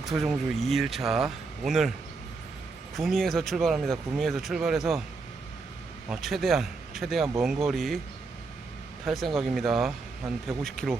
국토종주 2일차 오늘 구미에서 출발합니다. 구미에서 출발해서 어, 최대한 최대한 먼 거리 탈 생각입니다. 한 150km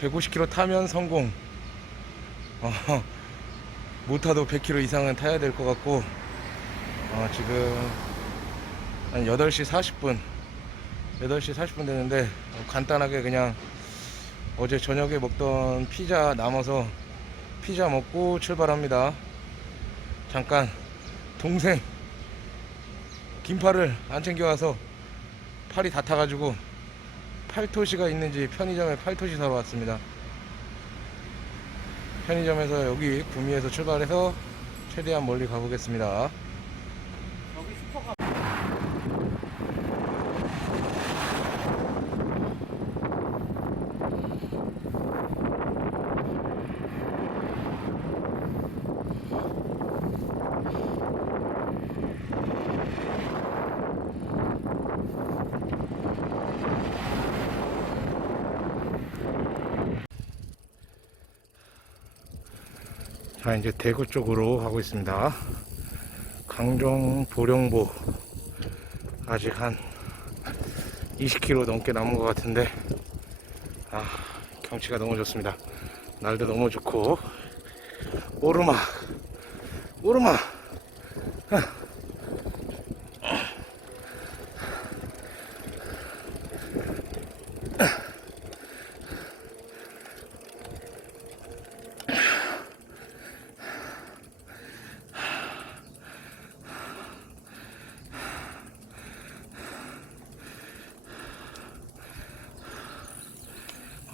150km 타면 성공. 어, 못 타도 100km 이상은 타야 될 것 같고 어, 지금 한 8시 40분 8시 40분 됐는데 어, 간단하게 그냥 어제 저녁에 먹던 피자 남아서 피자 먹고 출발합니다. 잠깐 동생 긴팔을 안 챙겨와서 팔이 다 타가지고 팔토시가 있는지 편의점에 팔토시 사러 왔습니다. 편의점에서 여기 구미에서 출발해서 최대한 멀리 가보겠습니다. 여기 슈퍼가 자 이제 대구 쪽으로 가고 있습니다. 강정 보령보 아직 한 20km 넘게 남은 것 같은데 아 경치가 너무 좋습니다. 날도 너무 좋고 오르막 오르막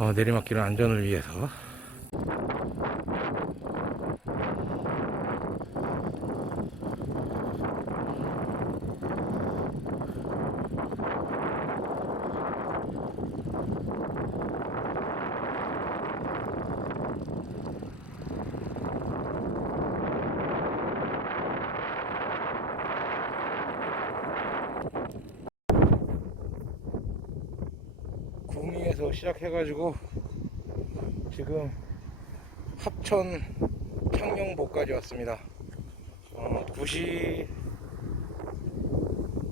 어, 내리막길 안전을 위해서 구미에서 시작해가지고 지금 합천 창녕보까지 왔습니다. 어, 90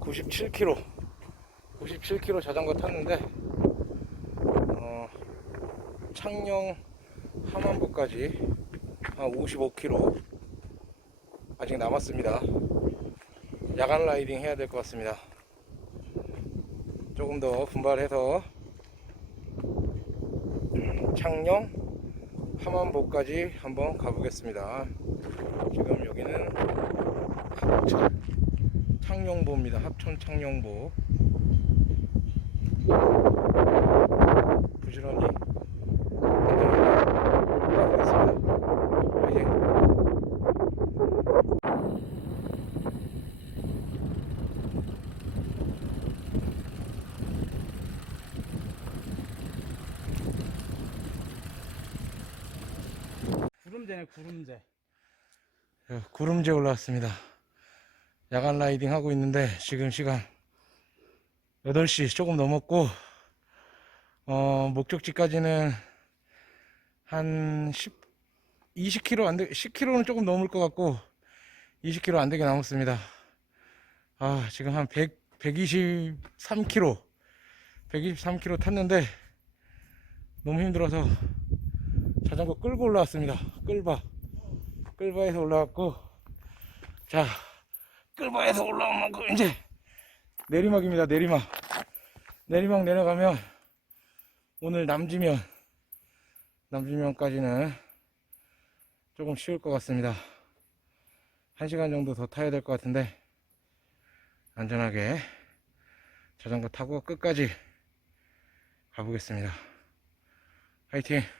97km 97km 자전거 탔는데 어, 창녕 함안보까지 한 55km 아직 남았습니다. 야간 라이딩 해야 될 것 같습니다. 조금 더 분발해서 창녕 함안보까지 한번 가보겠습니다. 지금 여기는 합천 창녕보입니다. 합천 창녕보. 부지런히 안전하게 가보겠습니다. 화이팅! 구름제네 구름제 어, 구름제 올라왔습니다. 야간 라이딩 하고 있는데 지금 시간 8시 조금 넘었고 어, 목적지까지는 한 10, 20km 안 돼, 10km는 조금 넘을 것 같고 20km 안 되게 남았습니다. 아, 지금 한 100, 123km, 123km 탔는데 너무 힘들어서 자전거 끌고 올라왔습니다. 끌바. 끌바에서 올라왔고, 자, 끌바에서 올라오면 그 이제 내리막입니다. 내리막. 내리막 내려가면 오늘 남지면, 남지면까지는 조금 쉬울 것 같습니다. 한 시간 정도 더 타야 될 것 같은데, 안전하게 자전거 타고 끝까지 가보겠습니다. 화이팅!